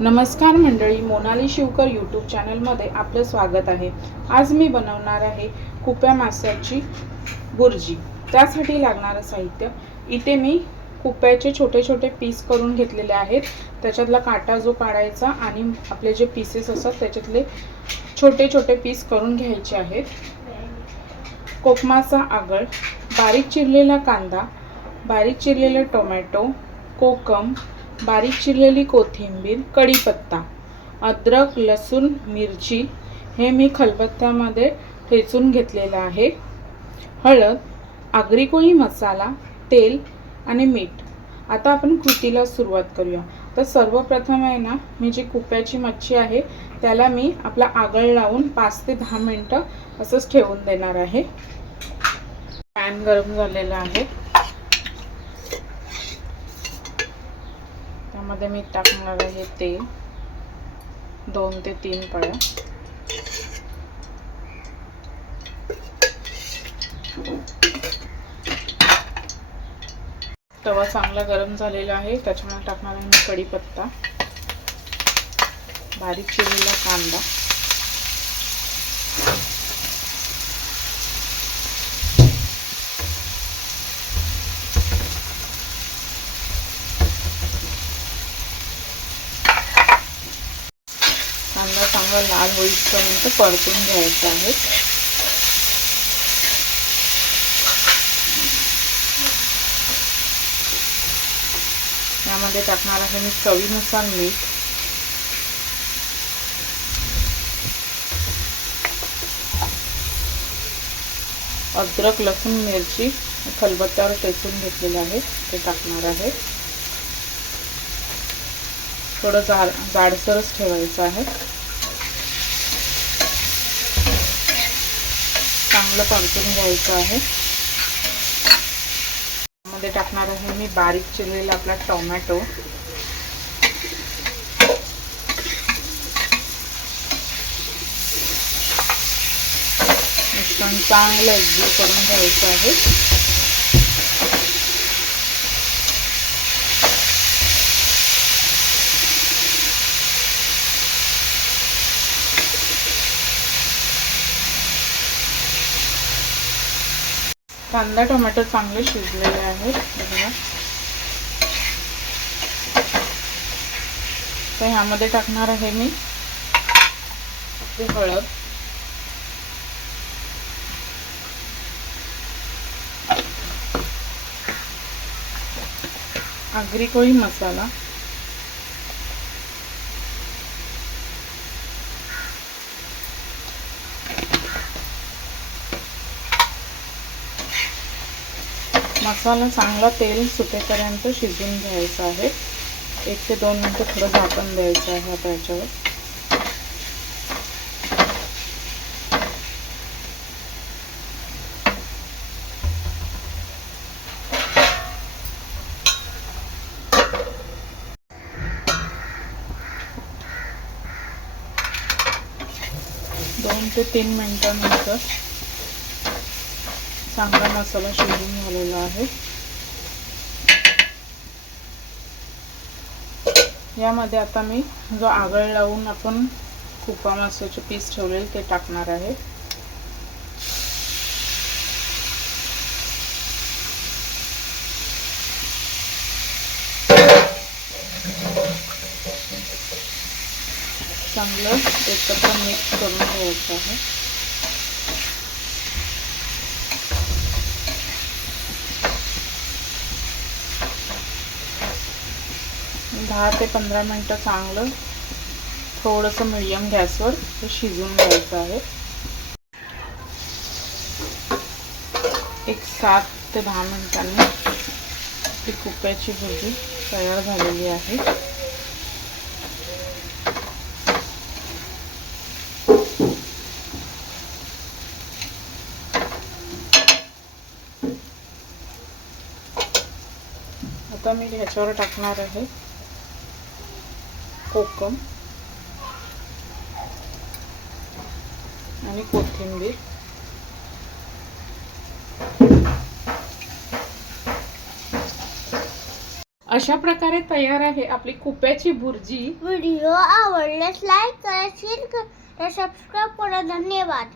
नमस्कार मंडळी मोनाली शिवकर यूट्यूब चॅनलमध्ये आपलं स्वागत आहे. आज मी बनवणार आहे कुप्या माशाची बुर्जी. त्यासाठी लागणारं साहित्य. इथे मी कुप्याचे छोटे छोटे पीस करून घेतलेले आहेत. त्याच्यातला काटा जो काढायचा आणि आपले जे पीसेस असतात त्याच्यातले छोटे छोटे पीस करून घ्यायचे आहेत. कोकमाचा आगळ बारीक चिरलेला कांदा बारीक चिरलेलं टोमॅटो कोकम बारीक चिरलेली कोथिंबीर कढीपत्ता अद्रक लसूण मिरची हे मी खलबत्त्यामध्ये ठेचून घेतलेलं आहे. हळद आगरी कोळी मसाला तेल आणि मीठ. आता आपण कृतीला सुरुवात करूया. तर सर्वप्रथम आहे ना मी जी कुप्याची मच्छी आहे त्याला मी आपला आगळ लावून पाच ते दहा मिनटं असंच ठेवून देणार आहे. पॅन गरम झालेला आहे. त्यामध्ये मी टाकणार आहे तेल. दोन ते तीन पळ्या. तवा चांगला गरम झालेला आहे. त्याच्यामुळे टाकणार आहे मी कढीपत्ता. बारीक चिरलेला कांदा. कांदा चांगला लाल होईपर्यंत परतून घ्यायचा आहे. यामध्ये टाकणार आहे मी चवीनुसार मीठ. अद्रक लसूण मिरची खलबत्त्यावर टेचून घेतलेलं आहे. ते टाकणार आहे. थोडं जाड जाडसरच ठेवायचं आहे. चांगलं परतून घ्यायचं आहे. त्यामध्ये टाकणार आहे मी बारीक चिरलेला आपला टोमॅटो. मिश्रण चांगलं एकजीव करून घ्यायचं आहे. कांदा टोमॅटो चांगले शिजलेले आहेत. बघा तर ह्यामध्ये टाकणार आहे मी आपली हळद. आगरी कोळी मसाला. मसाला चांगला तेल सुटेपर्यंत शिजून घ्यायचा आहे. एक ते दोन मिनटं थोडं झाकण द्यायचं आहे आता याच्यावर. दोन ते तीन मिनटानंतर चांगला मसाला शिजून झालेला आहे. यामध्ये आता मी जो आगळ लावून आपण खुपा मासाचे पीस ठेवलेले ते टाकणार आहे. चांगलं एकत्र मिक्स करून घ्यायचं आहे. दहा ते पंधरा मिनटं चांगलं थोडंसं मिडियम गॅसवर ते शिजून घ्यायचं आहे. एक सात ते दहा मिनिटांनी ती कुप्याची भजी तयार झालेली आहे. आता मी ह्याच्यावर टाकणार आहे. कोकम आणि कोथिंबीर. अशा प्रकारे तयार आहे आपली कुप्याची भुर्जी. व्हिडिओ आवडल्यास लाईक करा शेअर करा सबस्क्राईब करा. धन्यवाद.